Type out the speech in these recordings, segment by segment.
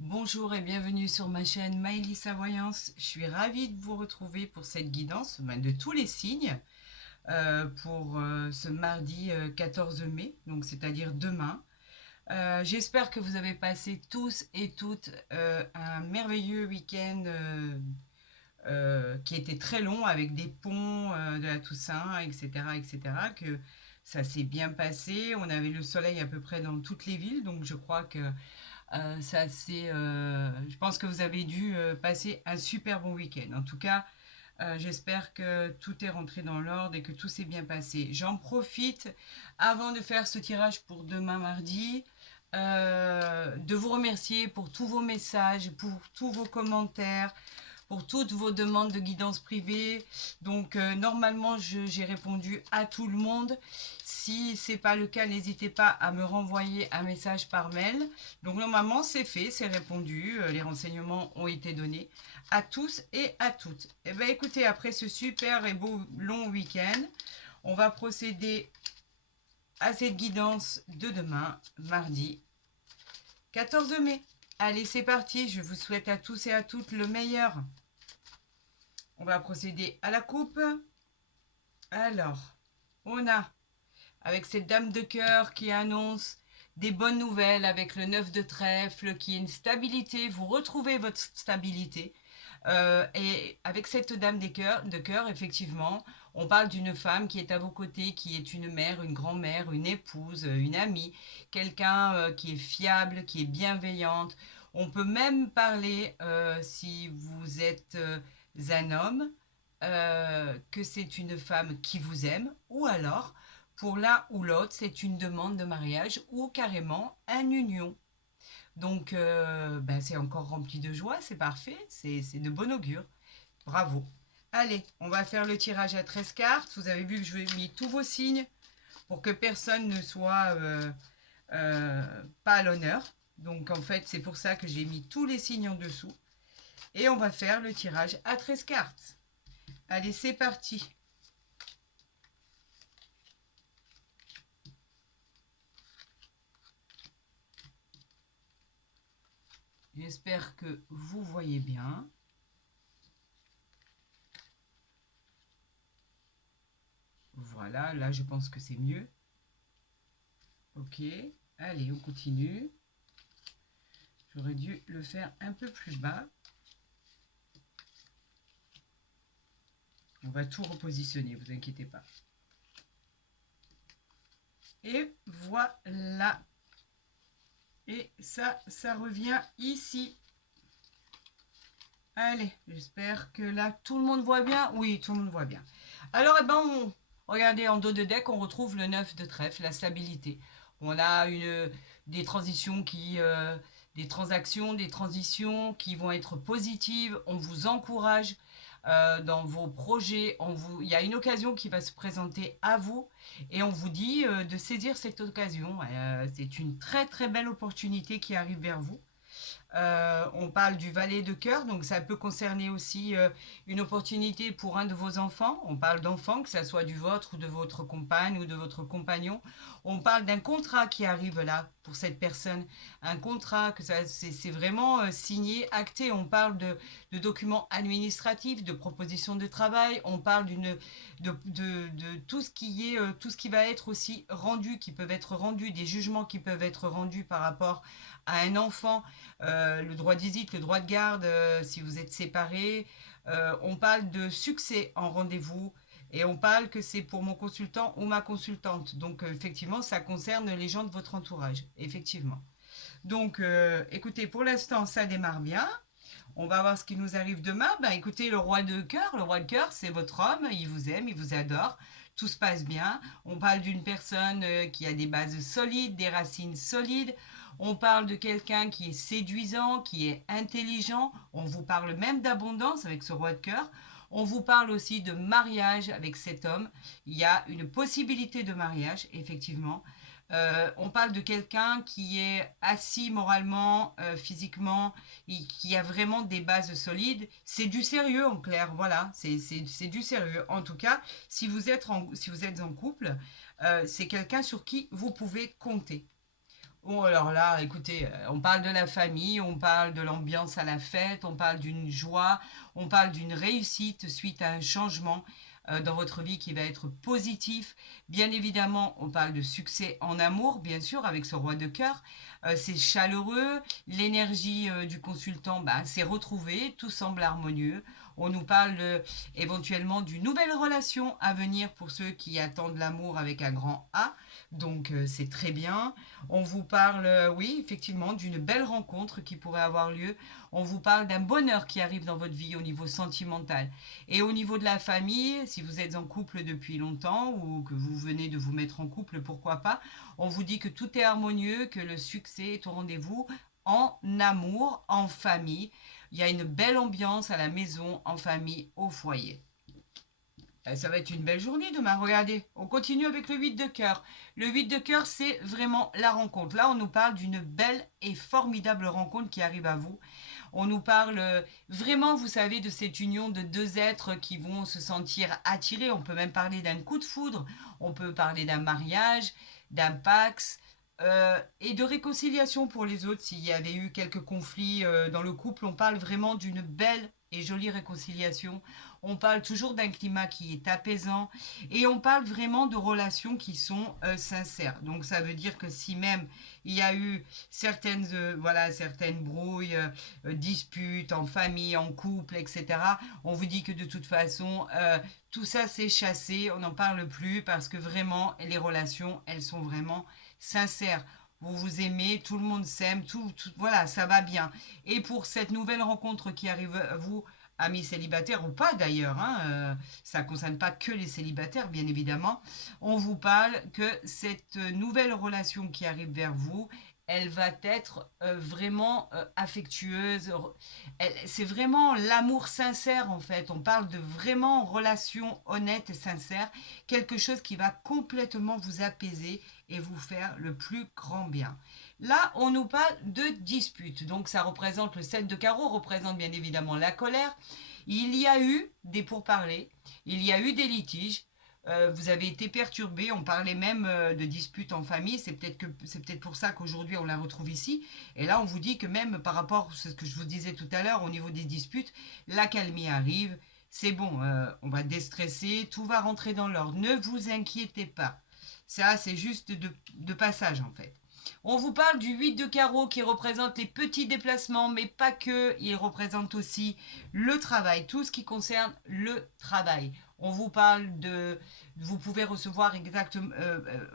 Bonjour et bienvenue sur ma chaîne Maëlys Voyance. Je suis ravie de vous retrouver pour cette guidance de tous les signes pour ce mardi 14 mai, donc c'est-à-dire demain. J'espère que vous avez passé tous et toutes un merveilleux week-end qui était très long avec des ponts de la Toussaint, etc., etc., que ça s'est bien passé. On avait le soleil à peu près dans toutes les villes, donc je crois que je pense que vous avez dû passer un super bon week-end. En tout cas, j'espère que tout est rentré dans l'ordre et que tout s'est bien passé. J'en profite avant de faire ce tirage pour demain mardi. De vous remercier pour tous vos messages, pour tous vos commentaires, pour toutes vos demandes de guidance privée. Donc normalement, j'ai répondu à tout le monde. Si ce n'est pas le cas, n'hésitez pas à me renvoyer un message par mail. Donc normalement, c'est fait, c'est répondu. Les renseignements ont été donnés à tous et à toutes. Et bien écoutez, après ce super et beau long week-end, on va procéder à cette guidance de demain, mardi 14 mai. Allez, c'est parti. Je vous souhaite à tous et à toutes le meilleur. On va procéder à la coupe. Alors, on a, avec cette dame de cœur qui annonce des bonnes nouvelles avec le 9 de trèfle, qui est une stabilité, vous retrouvez votre stabilité. Et avec cette dame de cœur, effectivement, on parle d'une femme qui est à vos côtés, qui est une mère, une grand-mère, une épouse, une amie, quelqu'un qui est fiable, qui est bienveillante. On peut même parler, si vous êtes un homme, que c'est une femme qui vous aime, ou alors, pour l'un ou l'autre, c'est une demande de mariage ou carrément un union. Donc, c'est encore rempli de joie, c'est parfait, c'est de bon augure. Bravo. Allez, on va faire le tirage à 13 cartes. Vous avez vu que je vais mis tous vos signes pour que personne ne soit pas à l'honneur. Donc, en fait, c'est pour ça que j'ai mis tous les signes en dessous. Et on va faire le tirage à 13 cartes. Allez, c'est parti. J'espère que vous voyez bien. Voilà, là je pense que c'est mieux. Ok, allez, on continue. J'aurais dû le faire un peu plus bas. On va tout repositionner, vous inquiétez pas. Et voilà. Et ça revient ici. Allez, j'espère que là, tout le monde voit bien. Oui, tout le monde voit bien. Alors, regardez, en dos de deck, on retrouve le 9 de trèfle, la stabilité. On a des transitions des transactions, des transitions qui vont être positives. On vous encourage dans vos projets. Il y a une occasion qui va se présenter à vous et on vous dit de saisir cette occasion. C'est une très très belle opportunité qui arrive vers vous. On parle du valet de cœur, donc ça peut concerner aussi une opportunité pour un de vos enfants. On parle d'enfants, que ce soit du vôtre ou de votre compagne ou de votre compagnon. On parle d'un contrat qui arrive là pour cette personne. Un contrat, que c'est vraiment signé, acté. On parle de documents administratifs, de propositions de travail. On parle de tout ce qui est, tout ce qui va être aussi rendu, qui peuvent être rendus, des jugements qui peuvent être rendus par rapport à un enfant, le droit de visite, le droit de garde, si vous êtes séparés. On parle de succès en rendez-vous et on parle que c'est pour mon consultant ou ma consultante. Donc effectivement, ça concerne les gens de votre entourage, effectivement. Donc écoutez, pour l'instant, ça démarre bien. On va voir ce qui nous arrive demain. Écoutez, le roi de cœur, c'est votre homme, il vous aime, il vous adore. Tout se passe bien. On parle d'une personne qui a des bases solides, des racines solides. On parle de quelqu'un qui est séduisant, qui est intelligent. On vous parle même d'abondance avec ce roi de cœur. On vous parle aussi de mariage avec cet homme. Il y a une possibilité de mariage, effectivement. On parle de quelqu'un qui est assis moralement, physiquement, et qui a vraiment des bases solides. C'est du sérieux en clair, voilà, c'est du sérieux. En tout cas, si vous êtes en couple, c'est quelqu'un sur qui vous pouvez compter. Bon, alors là, écoutez, on parle de la famille, on parle de l'ambiance à la fête, on parle d'une joie, on parle d'une réussite suite à un changement dans votre vie qui va être positif. Bien évidemment, on parle de succès en amour, bien sûr, avec ce roi de cœur. C'est chaleureux, l'énergie du consultant bah, s'est retrouvée, tout semble harmonieux. On nous parle éventuellement d'une nouvelle relation à venir pour ceux qui attendent l'amour avec un grand A. Donc c'est très bien. On vous parle, oui, effectivement, d'une belle rencontre qui pourrait avoir lieu. On vous parle d'un bonheur qui arrive dans votre vie au niveau sentimental. Et au niveau de la famille, si vous êtes en couple depuis longtemps ou que vous venez de vous mettre en couple, pourquoi pas, on vous dit que tout est harmonieux, que le succès est au rendez-vous en amour, en famille. Il y a une belle ambiance à la maison, en famille, au foyer. Ça va être une belle journée demain. Regardez, on continue avec le 8 de cœur. Le 8 de cœur, c'est vraiment la rencontre. Là, on nous parle d'une belle et formidable rencontre qui arrive à vous. On nous parle vraiment, vous savez, de cette union de deux êtres qui vont se sentir attirés. On peut même parler d'un coup de foudre. On peut parler d'un mariage, d'un pax. Et de réconciliation pour les autres, s'il y avait eu quelques conflits dans le couple, on parle vraiment d'une belle et jolie réconciliation. On parle toujours d'un climat qui est apaisant et on parle vraiment de relations qui sont sincères. Donc ça veut dire que si même il y a eu certaines brouilles, disputes en famille, en couple, etc., on vous dit que de toute façon, tout ça c'est chassé, on n'en parle plus parce que vraiment les relations, elles sont vraiment sincères. Vous vous aimez, tout le monde s'aime, voilà, ça va bien. Et pour cette nouvelle rencontre qui arrive à vous, amis célibataires ou pas d'ailleurs, hein, ça ne concerne pas que les célibataires, bien évidemment, on vous parle que cette nouvelle relation qui arrive vers vous, elle va être vraiment affectueuse. C'est vraiment l'amour sincère en fait. On parle de vraiment relation honnête et sincère, quelque chose qui va complètement vous apaiser et vous faire le plus grand bien. Là, on nous parle de dispute. Donc, ça représente le 7 de carreau, représente bien évidemment la colère. Il y a eu des pourparlers, il y a eu des litiges. Vous avez été perturbé, on parlait même de disputes en famille, c'est peut-être pour ça qu'aujourd'hui on la retrouve ici. Et là on vous dit que même par rapport à ce que je vous disais tout à l'heure au niveau des disputes, la calmie arrive, c'est bon, on va déstresser, tout va rentrer dans l'ordre, ne vous inquiétez pas. Ça c'est juste de passage en fait. On vous parle du 8 de carreau qui représente les petits déplacements, mais pas que, il représente aussi le travail, tout ce qui concerne le travail. On vous parle vous pouvez recevoir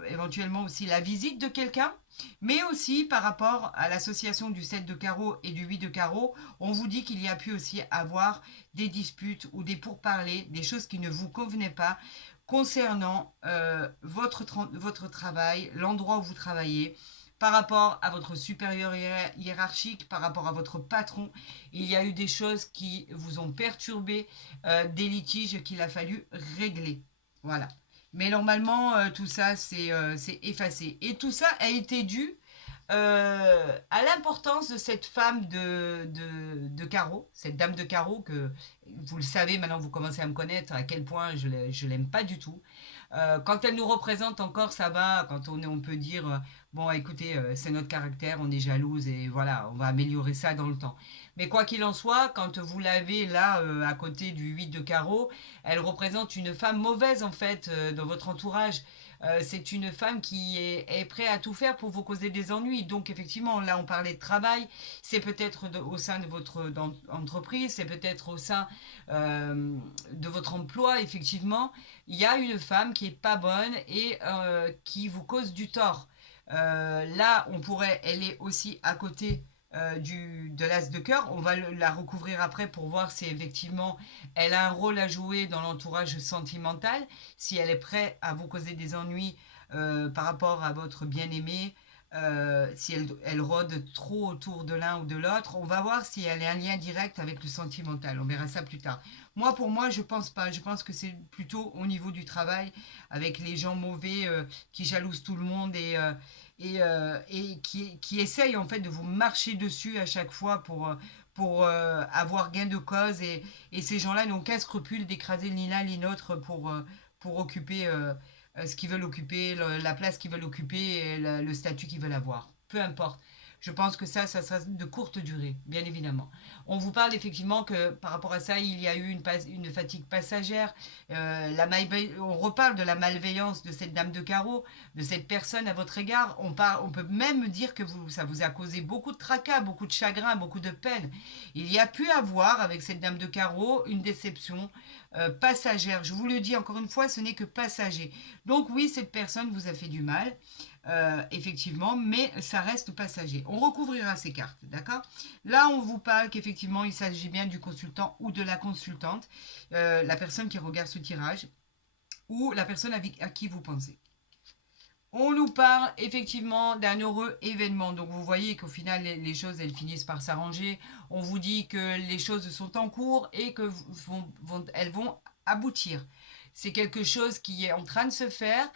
éventuellement aussi la visite de quelqu'un, mais aussi par rapport à l'association du 7 de carreau et du 8 de carreau, on vous dit qu'il y a pu aussi avoir des disputes ou des pourparlers, des choses qui ne vous convenaient pas concernant votre travail, l'endroit où vous travaillez, par rapport à votre supérieur hiérarchique, par rapport à votre patron. Il y a eu des choses qui vous ont perturbé, des litiges qu'il a fallu régler. Voilà. Mais normalement, tout ça, c'est effacé. Et tout ça a été dû à l'importance de cette femme de carreau, cette dame de carreau que vous le savez maintenant, vous commencez à me connaître à quel point je l'aime pas du tout. Quand elle nous représente encore, ça va. Quand on peut dire, bon, écoutez, c'est notre caractère, on est jalouse et voilà, on va améliorer ça dans le temps. Mais quoi qu'il en soit, quand vous l'avez là, à côté du 8 de carreau, elle représente une femme mauvaise en fait dans votre entourage. C'est une femme qui est prête à tout faire pour vous causer des ennuis. Donc effectivement, là on parlait de travail, c'est peut-être au sein de votre entreprise, c'est peut-être au sein de votre emploi, effectivement. Il y a une femme qui est pas bonne et qui vous cause du tort. Là, elle est aussi à côté de l'as de cœur. On va la recouvrir après pour voir si effectivement elle a un rôle à jouer dans l'entourage sentimental, si elle est prête à vous causer des ennuis par rapport à votre bien-aimé, si elle rôde trop autour de l'un ou de l'autre. On va voir si elle a un lien direct avec le sentimental. On verra ça plus tard. Pour moi, je pense pas. Je pense que c'est plutôt au niveau du travail, avec les gens mauvais qui jalousent tout le monde et qui essayent en fait de vous marcher dessus à chaque fois pour avoir gain de cause. Et ces gens-là n'ont qu'un scrupule d'écraser ni l'un ni l'autre pour occuper ce qu'ils veulent occuper, la place qu'ils veulent occuper et le statut qu'ils veulent avoir. peu importe. Je pense que ça sera de courte durée, bien évidemment. On vous parle effectivement que par rapport à ça, il y a eu une fatigue passagère. On reparle de la malveillance de cette dame de carreau, de cette personne à votre égard. On peut même dire que ça vous a causé beaucoup de tracas, beaucoup de chagrin, beaucoup de peine. Il y a pu avoir avec cette dame de carreau une déception passagère. Je vous le dis encore une fois, ce n'est que passager. Donc oui, cette personne vous a fait du mal. Effectivement, mais ça reste passager. On recouvrira ces cartes, d'accord? Là, on vous parle qu'effectivement, il s'agit bien du consultant ou de la consultante, la personne qui regarde ce tirage, ou la personne à qui vous pensez. On nous parle effectivement d'un heureux événement. Donc vous voyez qu'au final, les choses, elles finissent par s'arranger. On vous dit que les choses sont en cours et que elles vont aboutir. C'est quelque chose qui est en train de se faire.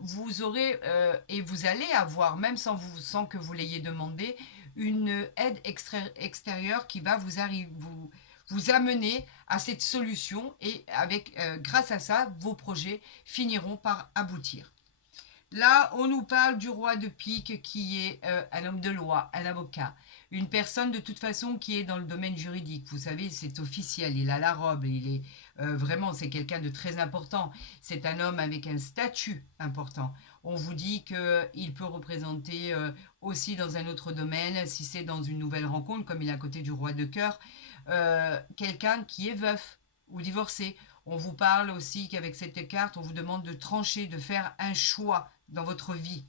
Vous aurez et vous allez avoir, même sans que vous l'ayez demandé, une aide extérieure qui va vous amener à cette solution et grâce à ça, vos projets finiront par aboutir. Là, on nous parle du roi de pique qui est un homme de loi, un avocat. Une personne de toute façon qui est dans le domaine juridique. Vous savez, c'est officiel, il a la robe, il est vraiment, c'est quelqu'un de très important. C'est un homme avec un statut important. On vous dit qu'il peut représenter aussi dans un autre domaine, si c'est dans une nouvelle rencontre, comme il est à côté du roi de cœur, quelqu'un qui est veuf ou divorcé. On vous parle aussi qu'avec cette carte, on vous demande de trancher, de faire un choix dans votre vie.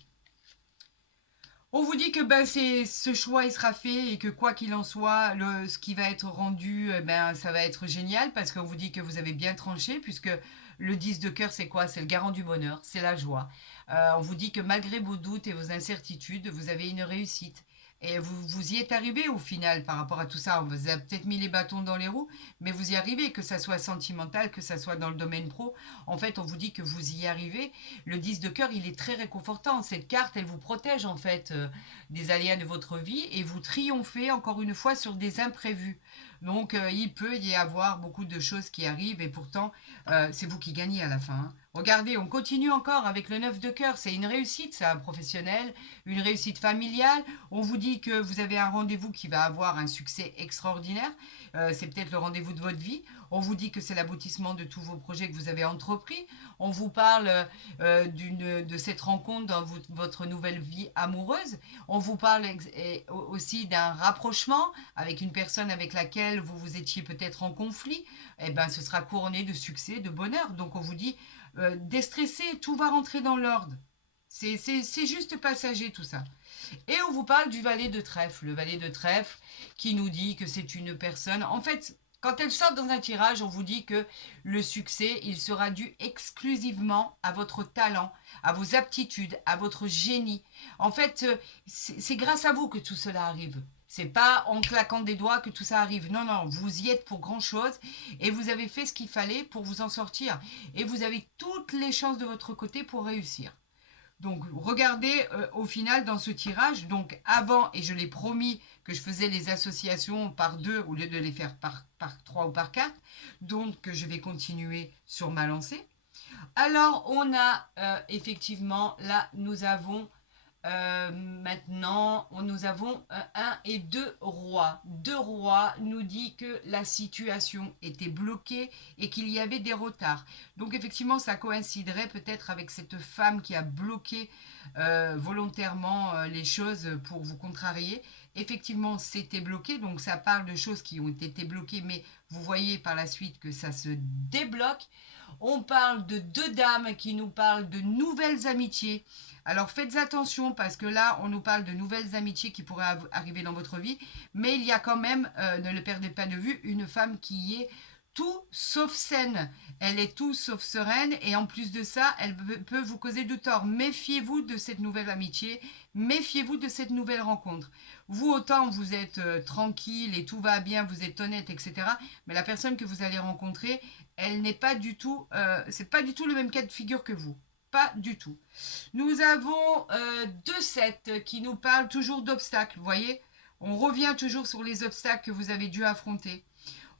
On vous dit que ce choix il sera fait et que quoi qu'il en soit, ce qui va être rendu, ça va être génial parce qu'on vous dit que vous avez bien tranché puisque le 10 de cœur c'est quoi? C'est le garant du bonheur, c'est la joie. On vous dit que malgré vos doutes et vos incertitudes, vous avez une réussite. Et vous y êtes arrivé au final par rapport à tout ça. On vous a peut-être mis les bâtons dans les roues, mais vous y arrivez, que ça soit sentimental, que ça soit dans le domaine pro. En fait, on vous dit que vous y arrivez. Le 10 de cœur, il est très réconfortant. Cette carte, elle vous protège en fait des aléas de votre vie et vous triomphez encore une fois sur des imprévus. Donc, il peut y avoir beaucoup de choses qui arrivent et pourtant, c'est vous qui gagnez à la fin. Hein. Regardez, on continue encore avec le 9 de cœur. C'est une réussite, ça, professionnelle, une réussite familiale. On vous dit que vous avez un rendez-vous qui va avoir un succès extraordinaire. C'est peut-être le rendez-vous de votre vie. On vous dit que c'est l'aboutissement de tous vos projets que vous avez entrepris. On vous parle de cette rencontre dans votre nouvelle vie amoureuse. On vous parle aussi d'un rapprochement avec une personne avec laquelle vous étiez peut-être en conflit. Eh ben, ce sera couronné de succès, de bonheur. Donc on vous dit déstressé, tout va rentrer dans l'ordre. C'est juste passager tout ça. Et on vous parle du valet de trèfle. Le valet de trèfle qui nous dit que c'est une personne... En fait, quand elle sort dans un tirage, on vous dit que le succès, il sera dû exclusivement à votre talent, à vos aptitudes, à votre génie. En fait, c'est grâce à vous que tout cela arrive. C'est pas en claquant des doigts que tout ça arrive. Non, non, vous y êtes pour grand chose et vous avez fait ce qu'il fallait pour vous en sortir. Et vous avez toutes les chances de votre côté pour réussir. Donc, regardez au final dans ce tirage. Donc, avant, et je l'ai promis que je faisais les associations par 2 au lieu de les faire par 3 ou par 4. Donc, je vais continuer sur ma lancée. Alors, on a effectivement, là, nous avons maintenant, nous avons 1 et 2 rois. 2 rois nous dit que la situation était bloquée et qu'il y avait des retards. Donc effectivement, ça coïnciderait peut-être avec cette femme qui a bloqué volontairement les choses pour vous contrarier. Effectivement, c'était bloqué, donc ça parle de choses qui ont été bloquées, mais vous voyez par la suite que ça se débloque. On parle de 2 dames qui nous parlent de nouvelles amitiés. Alors faites attention parce que là, on nous parle de nouvelles amitiés qui pourraient arriver dans votre vie. Mais il y a quand même, ne le perdez pas de vue, une femme qui est tout sauf saine. Elle est tout sauf sereine et en plus de ça, elle peut vous causer du tort. Méfiez-vous de cette nouvelle amitié. Méfiez-vous de cette nouvelle rencontre. Vous, autant vous êtes tranquille et tout va bien, vous êtes honnête, etc. Mais la personne que vous allez rencontrer, elle n'est pas du tout, c'est pas du tout le même cas de figure que vous. Pas du tout. Nous avons 2 sets qui nous parlent toujours d'obstacles. Vous voyez, on revient toujours sur les obstacles que vous avez dû affronter.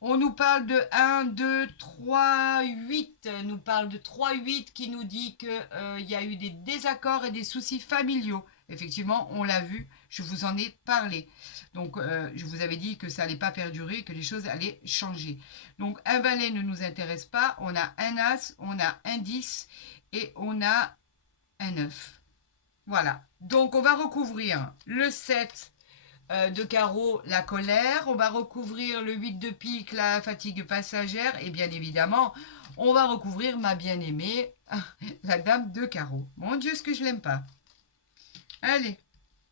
On nous parle de 1, 2, 3, 8. Nous parle de 3, 8 qui nous dit qu'il y a eu des désaccords et des soucis familiaux. Effectivement, on l'a vu, je vous en ai parlé. Donc, je vous avais dit que ça n'allait pas perdurer, que les choses allaient changer. Donc, un valet ne nous intéresse pas. On a un as, on a un 10 et on a un 9. Voilà. Donc, on va recouvrir le 7 de carreau, la colère. On va recouvrir le 8 de pique, la fatigue passagère. Et bien évidemment, on va recouvrir ma bien-aimée, la dame de carreau. Mon Dieu, ce que je l'aime pas. Allez.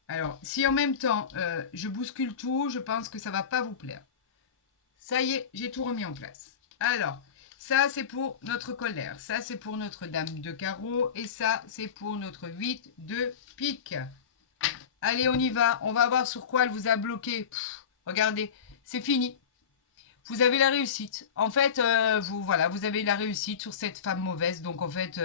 Alors, si en même temps, je bouscule tout, je pense que ça va pas vous plaire. Ça y est, j'ai tout remis en place. Alors, ça, c'est pour notre colère. Ça, c'est pour notre dame de carreau. Et ça, c'est pour notre 8 de pique. Allez, on y va. On va voir sur quoi elle vous a bloqué. Regardez, c'est fini. Vous avez la réussite. En fait, vous avez la réussite sur cette femme mauvaise. Donc, en fait,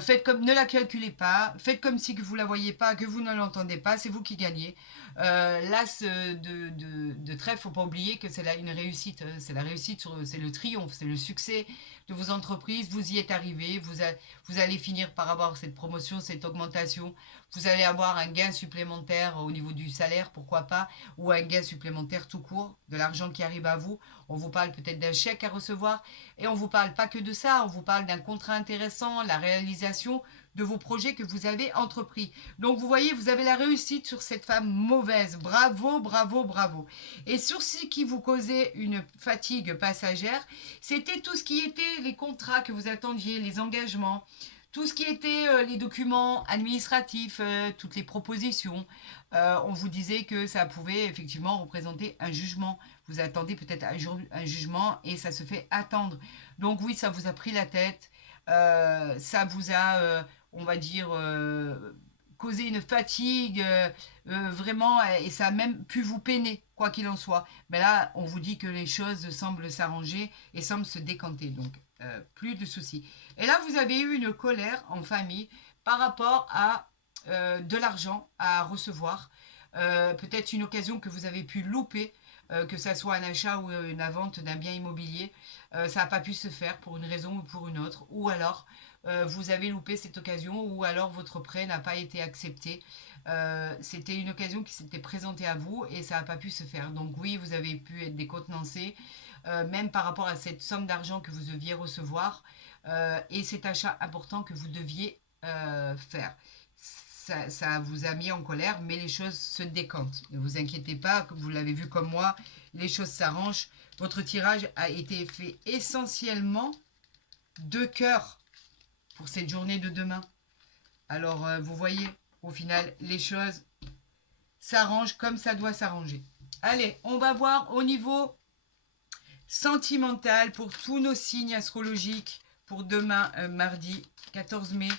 faites comme, ne la calculez pas. Faites comme si que vous la voyez pas, que vous ne l'entendez pas. C'est vous qui gagnez. L'as de trèfle, faut pas oublier que c'est une réussite. C'est la réussite, c'est le triomphe, c'est le succès de vos entreprises. Vous y êtes arrivé. Vous allez finir par avoir cette promotion, cette augmentation. Vous allez avoir un gain supplémentaire au niveau du salaire, pourquoi pas, ou un gain supplémentaire tout court, de l'argent qui arrive à vous. On vous parle peut-être d'un chèque à recevoir et on ne vous parle pas que de ça, on vous parle d'un contrat intéressant, la réalisation de vos projets que vous avez entrepris. Donc vous voyez, vous avez la réussite sur cette femme mauvaise. Bravo, bravo, bravo. Et sur ce qui vous causait une fatigue passagère, c'était tout ce qui était les contrats que vous attendiez, les engagements, tout ce qui était les documents administratifs, toutes les propositions. On vous disait que ça pouvait effectivement représenter un jugement. Vous attendez peut-être un jugement et ça se fait attendre. Donc oui, ça vous a pris la tête. Ça vous a, on va dire, causé une fatigue vraiment et ça a même pu vous peiner, quoi qu'il en soit. Mais là, on vous dit que les choses semblent s'arranger et semblent se décanter. Donc, plus de soucis. Et là, vous avez eu une colère en famille par rapport à de l'argent à recevoir. Peut-être une occasion que vous avez pu louper, que ça soit un achat ou une vente d'un bien immobilier. Ça n'a pas pu se faire pour une raison ou pour une autre. Ou alors, vous avez loupé cette occasion ou alors votre prêt n'a pas été accepté. C'était une occasion qui s'était présentée à vous et ça n'a pas pu se faire. Donc oui, vous avez pu être décontenancé, même par rapport à cette somme d'argent que vous deviez recevoir et cet achat important que vous deviez faire. Ça vous a mis en colère, mais les choses se décantent. Ne vous inquiétez pas, comme vous l'avez vu comme moi, les choses s'arrangent. Votre tirage a été fait essentiellement de cœur pour cette journée de demain. Alors, vous voyez, au final, les choses s'arrangent comme ça doit s'arranger. Allez, on va voir au niveau sentimental pour tous nos signes astrologiques pour demain, mardi 14 mai.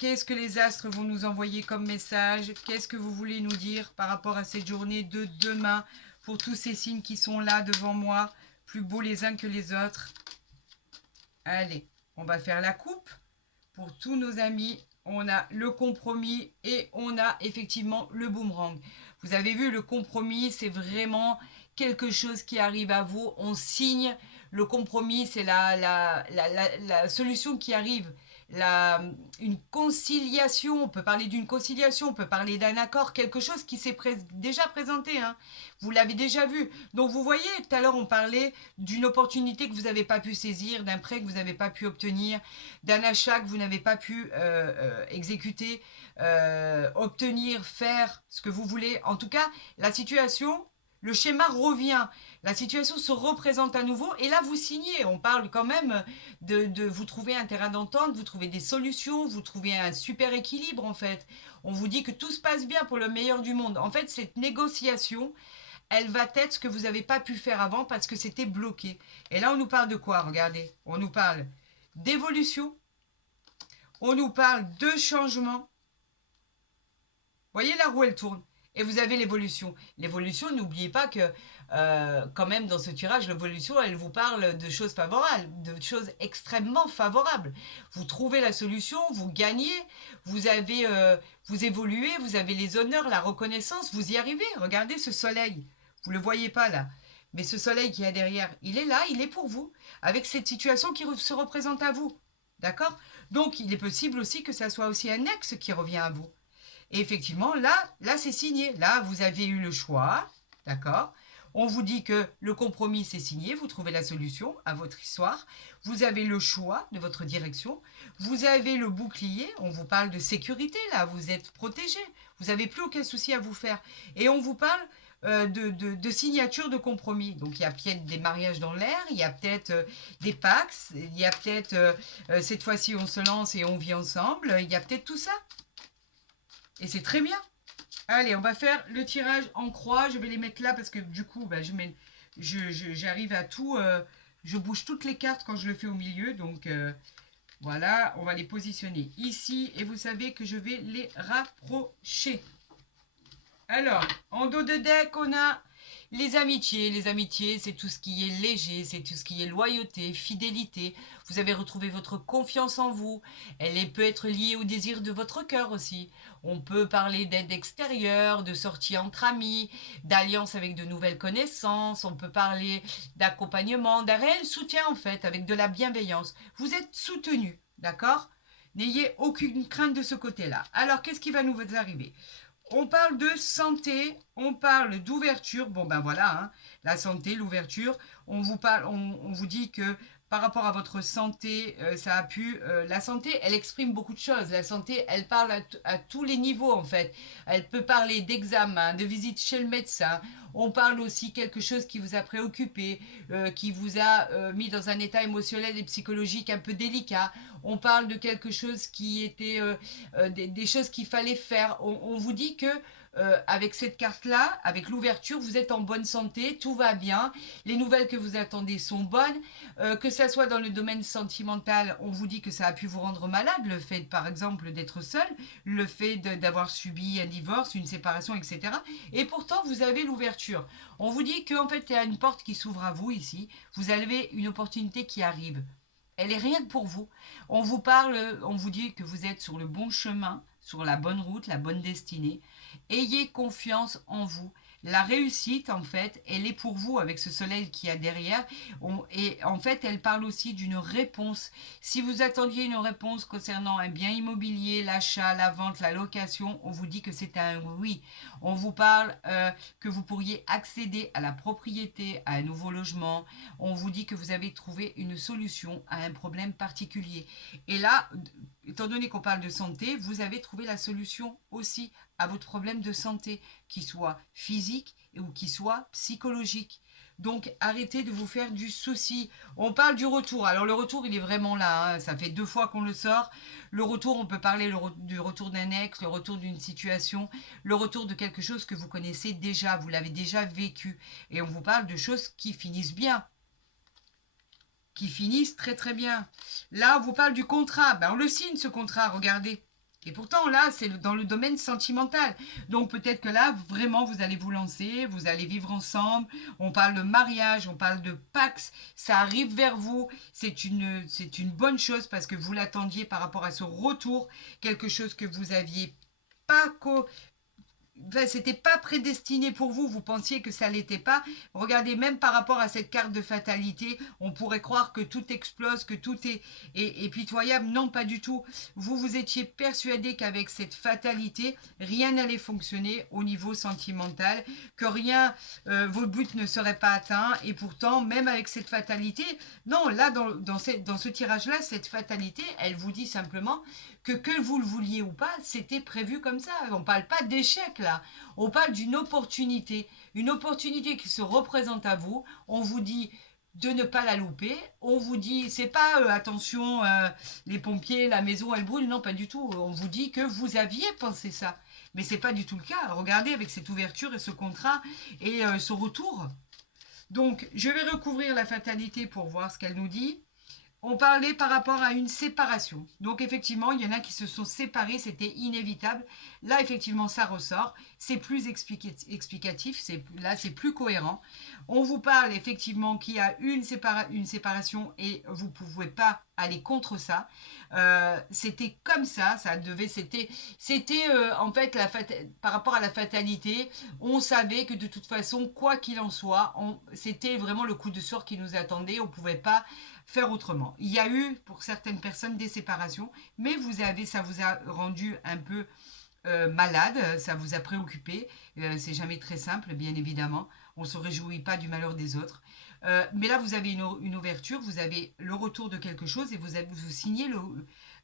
Qu'est-ce que les astres vont nous envoyer comme message? Qu'est-ce que vous voulez nous dire par rapport à cette journée de demain pour tous ces signes qui sont là devant moi, plus beaux les uns que les autres? Allez, on va faire la coupe pour tous nos amis. On a le compromis et on a effectivement le boomerang. Vous avez vu, le compromis, c'est vraiment quelque chose qui arrive à vous. On signe. Le compromis, c'est la solution qui arrive. Une conciliation, on peut parler d'une conciliation, on peut parler d'un accord, quelque chose qui s'est déjà présenté, hein. Vous l'avez déjà vu. Donc vous voyez, tout à l'heure on parlait d'une opportunité que vous n'avez pas pu saisir, d'un prêt que vous n'avez pas pu obtenir, d'un achat que vous n'avez pas pu exécuter, obtenir, faire ce que vous voulez. En tout cas, la situation, le schéma revient. La situation se représente à nouveau et là vous signez. On parle quand même de vous trouver un terrain d'entente, vous trouvez des solutions, vous trouvez un super équilibre en fait. On vous dit que tout se passe bien pour le meilleur du monde. En fait, cette négociation, elle va être ce que vous n'avez pas pu faire avant parce que c'était bloqué. Et là, on nous parle de quoi? Regardez, on nous parle d'évolution, on nous parle de changement. Vous voyez, la roue, elle tourne. Et vous avez l'évolution. L'évolution, n'oubliez pas que quand même dans ce tirage, l'évolution, elle vous parle de choses favorables, de choses extrêmement favorables. Vous trouvez la solution, vous gagnez, vous évoluez, vous avez les honneurs, la reconnaissance, vous y arrivez. Regardez ce soleil. Vous ne le voyez pas là. Mais ce soleil qui est derrière, il est là, il est pour vous, avec cette situation qui se représente à vous. D'accord? Donc, il est possible aussi que ça soit aussi un ex qui revient à vous. Et effectivement, là c'est signé. Là, vous avez eu le choix, d'accord? On vous dit que le compromis, c'est signé, vous trouvez la solution à votre histoire. Vous avez le choix de votre direction. Vous avez le bouclier, on vous parle de sécurité, là, vous êtes protégé. Vous n'avez plus aucun souci à vous faire. Et on vous parle de signature de compromis. Donc il y a peut-être des mariages dans l'air, il y a peut-être des Pax, il y a peut-être cette fois-ci on se lance et on vit ensemble, il y a peut-être tout ça. Et c'est très bien. Allez, on va faire le tirage en croix. Je vais les mettre là parce que du coup, bah, j'arrive à tout. Je bouge toutes les cartes quand je le fais au milieu. Donc voilà, on va les positionner ici. Et vous savez que je vais les rapprocher. Alors, en dos de deck, on a les amitiés. Les amitiés, c'est tout ce qui est léger, c'est tout ce qui est loyauté, fidélité. Vous avez retrouvé votre confiance en vous. Peut être liée au désir de votre cœur aussi. On peut parler d'aide extérieure, de sortie entre amis, d'alliance avec de nouvelles connaissances. On peut parler d'accompagnement, d'un réel soutien en fait, avec de la bienveillance. Vous êtes soutenu, d'accord? N'ayez aucune crainte de ce côté-là. Alors, qu'est-ce qui va nous arriver? On parle de santé, on parle d'ouverture. Bon ben voilà, hein, la santé, l'ouverture. On vous dit que par rapport à votre santé, ça a pu. La santé, elle exprime beaucoup de choses. La santé, elle parle à tous les niveaux en fait. Elle peut parler d'examen, de visite chez le médecin. On parle aussi quelque chose qui vous a préoccupé, qui vous a mis dans un état émotionnel et psychologique un peu délicat. On parle de quelque chose qui était des choses qu'il fallait faire. On vous dit que avec cette carte-là, avec l'ouverture, vous êtes en bonne santé, tout va bien, les nouvelles que vous attendez sont bonnes, que ça soit dans le domaine sentimental, on vous dit que ça a pu vous rendre malade, le fait par exemple d'être seul, le fait d'avoir subi un divorce, une séparation, etc. Et pourtant, vous avez l'ouverture. On vous dit qu'en fait, il y a une porte qui s'ouvre à vous ici, vous avez une opportunité qui arrive. Elle est rien que pour vous. On vous parle, on vous dit que vous êtes sur le bon chemin, sur la bonne route, la bonne destinée. Ayez confiance en vous. La réussite, en fait, elle est pour vous avec ce soleil qui y a derrière. Et en fait, elle parle aussi d'une réponse. Si vous attendiez une réponse concernant un bien immobilier, l'achat, la vente, la location, on vous dit que c'est un oui. On vous parle que vous pourriez accéder à la propriété, à un nouveau logement. On vous dit que vous avez trouvé une solution à un problème particulier. Et là, étant donné qu'on parle de santé, vous avez trouvé la solution aussi à votre problème de santé, qui soit physique ou qui soit psychologique. Donc arrêtez de vous faire du souci. On parle du retour. Alors le retour, il est vraiment là, hein. Ça fait 2 fois qu'on le sort. Le retour, on peut parler du retour d'un ex, le retour d'une situation, le retour de quelque chose que vous connaissez déjà, vous l'avez déjà vécu. Et on vous parle de choses qui finissent bien, qui finissent très très bien. Là, on vous parle du contrat. Ben, on le signe ce contrat, regardez. Et pourtant, là, c'est dans le domaine sentimental. Donc peut-être que là, vraiment, vous allez vous lancer, vous allez vivre ensemble. On parle de mariage, on parle de Pax. Ça arrive vers vous. C'est une bonne chose parce que vous l'attendiez par rapport à ce retour. Quelque chose que vous aviez pas Enfin, c'était pas prédestiné pour vous, vous pensiez que ça l'était pas. Regardez, même par rapport à cette carte de fatalité, on pourrait croire que tout explose, que tout est pitoyable. Non, pas du tout. Vous étiez persuadé qu'avec cette fatalité, rien n'allait fonctionner au niveau sentimental, que rien, vos buts ne seraient pas atteints. Et pourtant, même avec cette fatalité, non, là, dans ce tirage-là, cette fatalité, elle vous dit simplement que vous le vouliez ou pas, c'était prévu comme ça. On ne parle pas d'échec là, on parle d'une opportunité. Une opportunité qui se représente à vous. On vous dit de ne pas la louper. On vous dit, c'est pas attention, les pompiers, la maison, elle brûle. Non, pas du tout. On vous dit que vous aviez pensé ça. Mais c'est pas du tout le cas. Regardez avec cette ouverture et ce contrat et ce retour. Donc, je vais recouvrir la fatalité pour voir ce qu'elle nous dit. On parlait par rapport à une séparation. Donc effectivement, il y en a qui se sont séparés, c'était inévitable. Là, effectivement, ça ressort. C'est plus explicatif, là, c'est plus cohérent. On vous parle effectivement qu'il y a une séparation et vous ne pouvez pas aller contre ça. C'était comme ça c'était en fait par rapport à la fatalité, on savait que de toute façon, quoi qu'il en soit, c'était vraiment le coup de sort qui nous attendait. On ne pouvait pas faire autrement. Il y a eu pour certaines personnes des séparations, mais ça vous a rendu un peu malade, ça vous a préoccupé. C'est jamais très simple, bien évidemment. On ne se réjouit pas du malheur des autres. Mais là, vous avez une ouverture, vous avez le retour de quelque chose et vous signez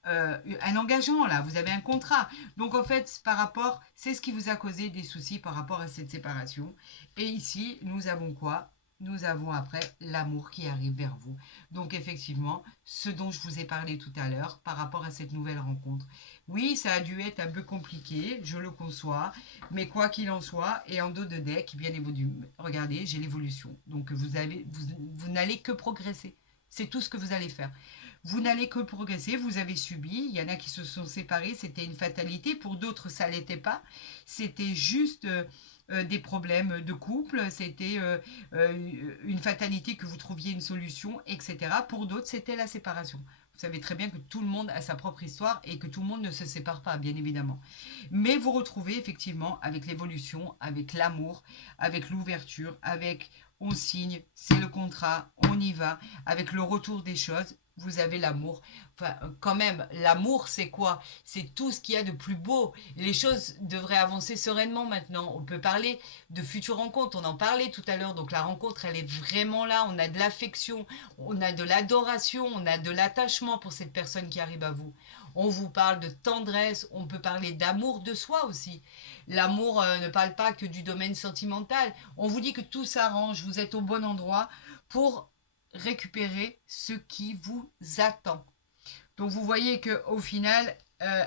un engagement, là. Vous avez un contrat. Donc, en fait, c'est ce qui vous a causé des soucis par rapport à cette séparation. Et ici, nous avons quoi? Nous avons après l'amour qui arrive vers vous. Donc effectivement, ce dont je vous ai parlé tout à l'heure par rapport à cette nouvelle rencontre. Oui, ça a dû être un peu compliqué, je le conçois, mais quoi qu'il en soit, et en dos de deck, bien évolué. Regardez, j'ai l'évolution. Donc vous n'allez que progresser. C'est tout ce que vous allez faire. Vous n'allez que progresser, vous avez subi, il y en a qui se sont séparés, c'était une fatalité, pour d'autres ça l'était pas, c'était juste des problèmes de couple, c'était une fatalité que vous trouviez une solution, etc. Pour d'autres c'était la séparation. Vous savez très bien que tout le monde a sa propre histoire et que tout le monde ne se sépare pas, bien évidemment. Mais vous retrouvez effectivement avec l'évolution, avec l'amour, avec l'ouverture, avec on signe, c'est le contrat, on y va, avec le retour des choses, vous avez l'amour. Enfin, quand même, l'amour, c'est quoi? C'est tout ce qu'il y a de plus beau. Les choses devraient avancer sereinement maintenant. On peut parler de futures rencontres. On en parlait tout à l'heure. Donc la rencontre, elle est vraiment là. On a de l'affection, on a de l'adoration, on a de l'attachement pour cette personne qui arrive à vous. On vous parle de tendresse, on peut parler d'amour de soi aussi. L'amour ne parle pas que du domaine sentimental. On vous dit que tout s'arrange, vous êtes au bon endroit pour récupérer ce qui vous attend. Donc vous voyez qu'au final,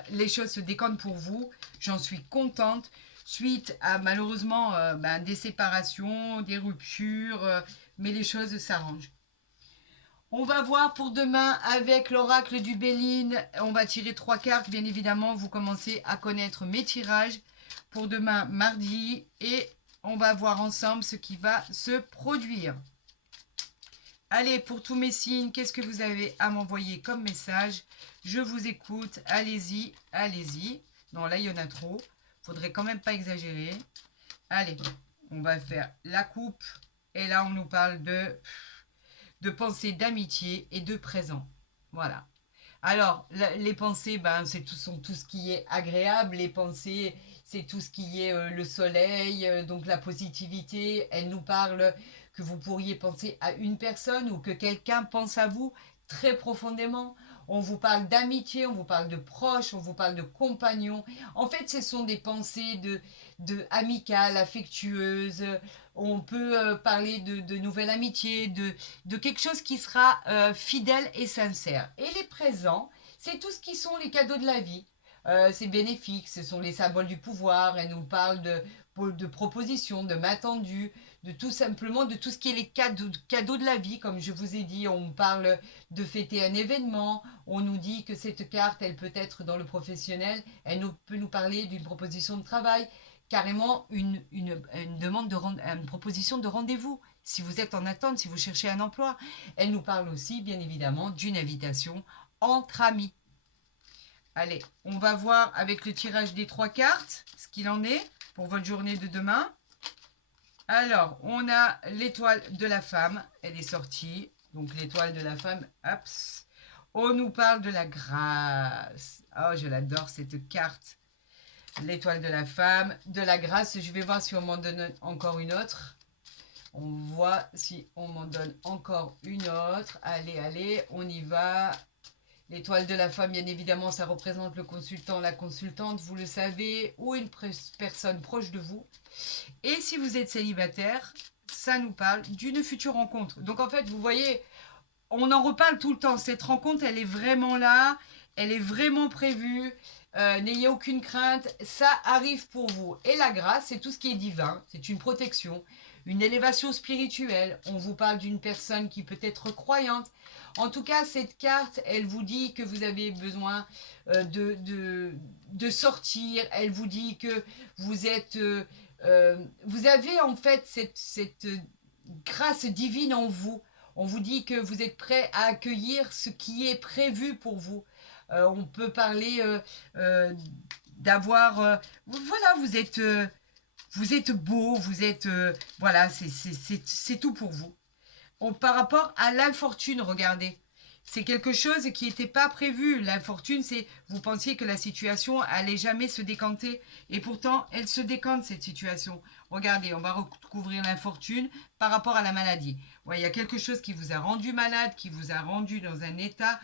les choses se décantent pour vous. J'en suis contente. Suite à malheureusement des séparations, des ruptures, mais les choses s'arrangent. On va voir pour demain avec l'oracle du Béline. On va tirer 3 cartes, bien évidemment. Vous commencez à connaître mes tirages pour demain, mardi. Et on va voir ensemble ce qui va se produire. Allez, pour tous mes signes, qu'est-ce que vous avez à m'envoyer comme message? Je vous écoute. Allez-y, allez-y. Non, là, il y en a trop. Faudrait quand même pas exagérer. Allez, on va faire la coupe. Et là, on nous parle de pensées d'amitié et de présent. Voilà. Alors, les pensées, sont tout ce qui est agréable. Les pensées, c'est tout ce qui est le soleil, donc la positivité. Elle nous parle que vous pourriez penser à une personne ou que quelqu'un pense à vous très profondément. On vous parle d'amitié, on vous parle de proches, on vous parle de compagnons. En fait, ce sont des pensées de amicales, affectueuses. On peut parler de nouvelles amitiés, de quelque chose qui sera fidèle et sincère. Et les présents, c'est tout ce qui sont les cadeaux de la vie. C'est bénéfique, ce sont les symboles du pouvoir. Elle nous parle de propositions, de main tendue, de tout simplement de tout ce qui est les cadeaux de la vie. Comme je vous ai dit, on parle de fêter un événement. On nous dit que cette carte, elle peut être dans le professionnel. Peut nous parler d'une proposition de travail, carrément une demande une proposition de rendez-vous. Si vous êtes en attente, si vous cherchez un emploi, elle nous parle aussi, bien évidemment, d'une invitation entre amis. Allez, on va voir avec le tirage des 3 cartes ce qu'il en est pour votre journée de demain. Alors, on a l'étoile de la femme, elle est sortie. Donc, l'étoile de la femme, hop. On nous parle de la grâce. Oh, je l'adore cette carte. L'étoile de la femme, de la grâce. Je vais voir si on m'en donne encore une autre. On voit si on m'en donne encore une autre. Allez, allez, on y va. L'étoile de la femme, bien évidemment, ça représente le consultant, la consultante, vous le savez, ou une personne proche de vous. Et si vous êtes célibataire, ça nous parle d'une future rencontre. Donc en fait, vous voyez, on en reparle tout le temps. Cette rencontre, elle est vraiment là, elle est vraiment prévue. N'ayez aucune crainte, ça arrive pour vous. Et la grâce, c'est tout ce qui est divin, c'est une protection, une élévation spirituelle. On vous parle d'une personne qui peut être croyante. En tout cas, cette carte, elle vous dit que vous avez besoin de sortir. Elle vous dit que vous êtes... vous avez en fait cette grâce divine en vous. On vous dit que vous êtes prêt à accueillir ce qui est prévu pour vous. On peut parler d'avoir... voilà, vous êtes beau, vous êtes... voilà, c'est tout pour vous. Par rapport à l'infortune, regardez. c'est quelque chose qui n'était pas prévu. L'infortune, c'est vous pensiez que la situation allait jamais se décanter. Et pourtant, elle se décante, cette situation. Regardez, on va recouvrir l'infortune par rapport à la maladie. Ouais, il y a quelque chose qui vous a rendu malade, qui vous a rendu dans un état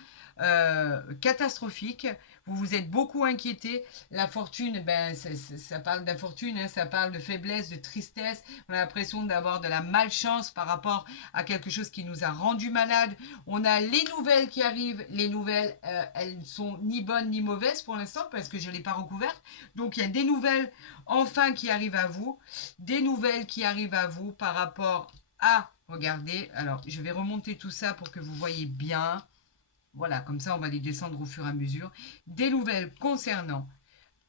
catastrophique. Vous vous êtes beaucoup inquiété. La fortune, ben, ça parle d'infortune, hein, ça parle de faiblesse, de tristesse. On a l'impression d'avoir de la malchance par rapport à quelque chose qui nous a rendu malade. On a les nouvelles qui arrivent. Les nouvelles, elles sont ni bonnes ni mauvaises pour l'instant parce que je ne l'ai pas recouverte. Donc il y a des nouvelles enfin qui arrivent à vous. Des nouvelles qui arrivent à vous par rapport à... Regardez, alors je vais remonter tout ça pour que vous voyez bien. Voilà, comme ça on va les descendre au fur et à mesure. Des nouvelles concernant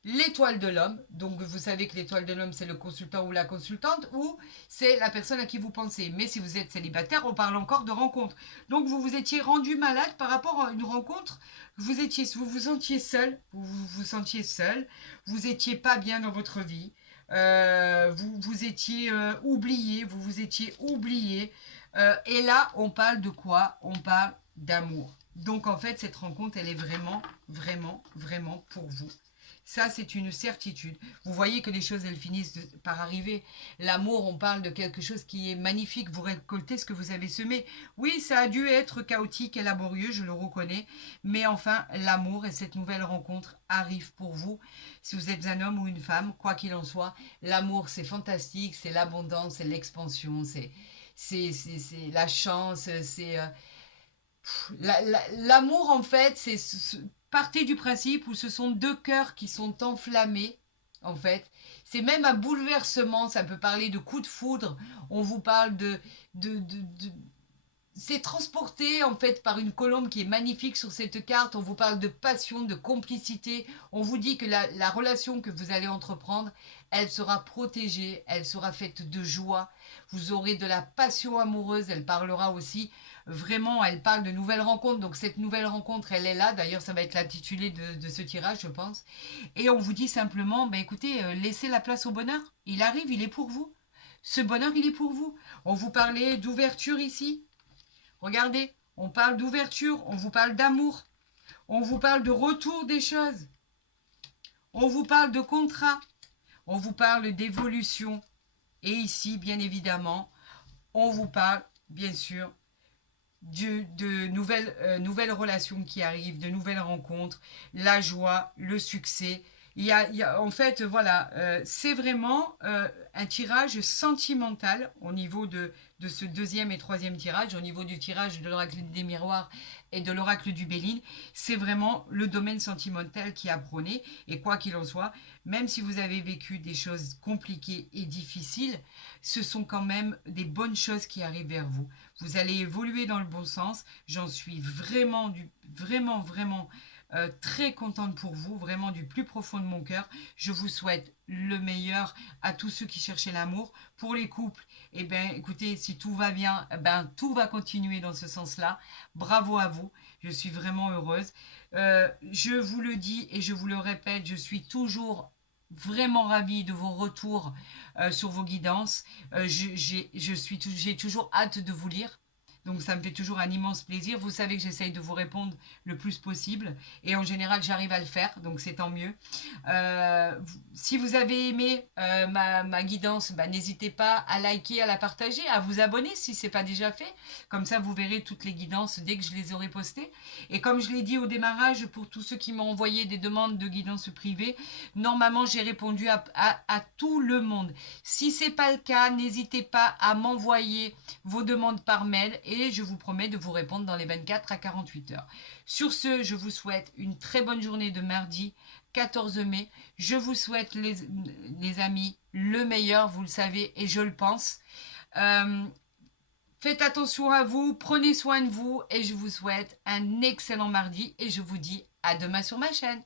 l'étoile de l'homme. Donc vous savez que l'étoile de l'homme c'est le consultant ou la consultante ou c'est la personne à qui vous pensez. Mais si vous êtes célibataire, on parle encore de rencontre. Donc vous vous étiez rendu malade par rapport à une rencontre. Vous vous sentiez seul, vous sentiez seul, vous étiez pas bien dans votre vie. Vous étiez oublié, vous vous étiez oublié. Et là, on parle de quoi? On parle d'amour. Donc en fait, cette rencontre, elle est vraiment, vraiment, vraiment pour vous. Ça, c'est une certitude. Vous voyez que les choses, elles finissent par arriver. L'amour, on parle de quelque chose qui est magnifique. Vous récoltez ce que vous avez semé. Oui, ça a dû être chaotique et laborieux, je le reconnais. Mais enfin, l'amour et cette nouvelle rencontre arrivent pour vous. Si vous êtes un homme ou une femme, quoi qu'il en soit, l'amour, c'est fantastique. C'est l'abondance, c'est l'expansion, c'est la chance, c'est... L'amour, en fait, c'est partez du principe où ce sont deux cœurs qui sont enflammés, en fait. C'est même un bouleversement, ça peut parler de coup de foudre. On vous parle de c'est transporté en fait par une colombe qui est magnifique sur cette carte. On vous parle de passion, de complicité. On vous dit que la relation que vous allez entreprendre, elle sera protégée, elle sera faite de joie. Vous aurez de la passion amoureuse. Elle parlera aussi, vraiment, elle parle de nouvelles rencontres. Donc cette nouvelle rencontre, elle est là. D'ailleurs, ça va être l'intitulé de ce tirage, je pense. Et on vous dit simplement, ben écoutez, laissez la place au bonheur. Il arrive, il est pour vous. Ce bonheur, il est pour vous. On vous parlait d'ouverture ici. Regardez, on parle d'ouverture, on vous parle d'amour, on vous parle de retour des choses, on vous parle de contrat, on vous parle d'évolution. Et ici, bien évidemment, on vous parle, bien sûr, de nouvelles relations qui arrivent, de nouvelles rencontres, la joie, le succès. En fait, voilà, c'est vraiment un tirage sentimental au niveau de ce deuxième et troisième tirage, au niveau du tirage de l'oracle des miroirs et de l'oracle du Béline. C'est vraiment le domaine sentimental qui a prôné. Et quoi qu'il en soit, même si vous avez vécu des choses compliquées et difficiles, ce sont quand même des bonnes choses qui arrivent vers vous. Vous allez évoluer dans le bon sens. J'en suis vraiment, vraiment très contente pour vous, vraiment du plus profond de mon cœur. Je vous souhaite le meilleur à tous ceux qui cherchaient l'amour. Pour les couples, eh bien, écoutez, si tout va bien, eh ben, tout va continuer dans ce sens-là. Bravo à vous. Je suis vraiment heureuse. Je vous le dis et je vous le répète, je suis toujours vraiment ravie de vos retours sur vos guidances. J'ai toujours hâte de vous lire. Donc ça me fait toujours un immense plaisir. Vous savez que j'essaye de vous répondre le plus possible. Et en général, j'arrive à le faire. Donc c'est tant mieux. Si vous avez aimé ma guidance, bah, n'hésitez pas à liker, à la partager, à vous abonner si ce n'est pas déjà fait. Comme ça, vous verrez toutes les guidances dès que je les aurai postées. Et comme je l'ai dit au démarrage, pour tous ceux qui m'ont envoyé des demandes de guidance privée, normalement, j'ai répondu à tout le monde. Si ce n'est pas le cas, n'hésitez pas à m'envoyer vos demandes par mail et je vous promets de vous répondre dans les 24 à 48 heures. Sur ce, je vous souhaite une très bonne journée de mardi 14 mai. Je vous souhaite, les amis, le meilleur, vous le savez, et je le pense. Faites attention à vous, prenez soin de vous, et je vous souhaite un excellent mardi, et je vous dis à demain sur ma chaîne.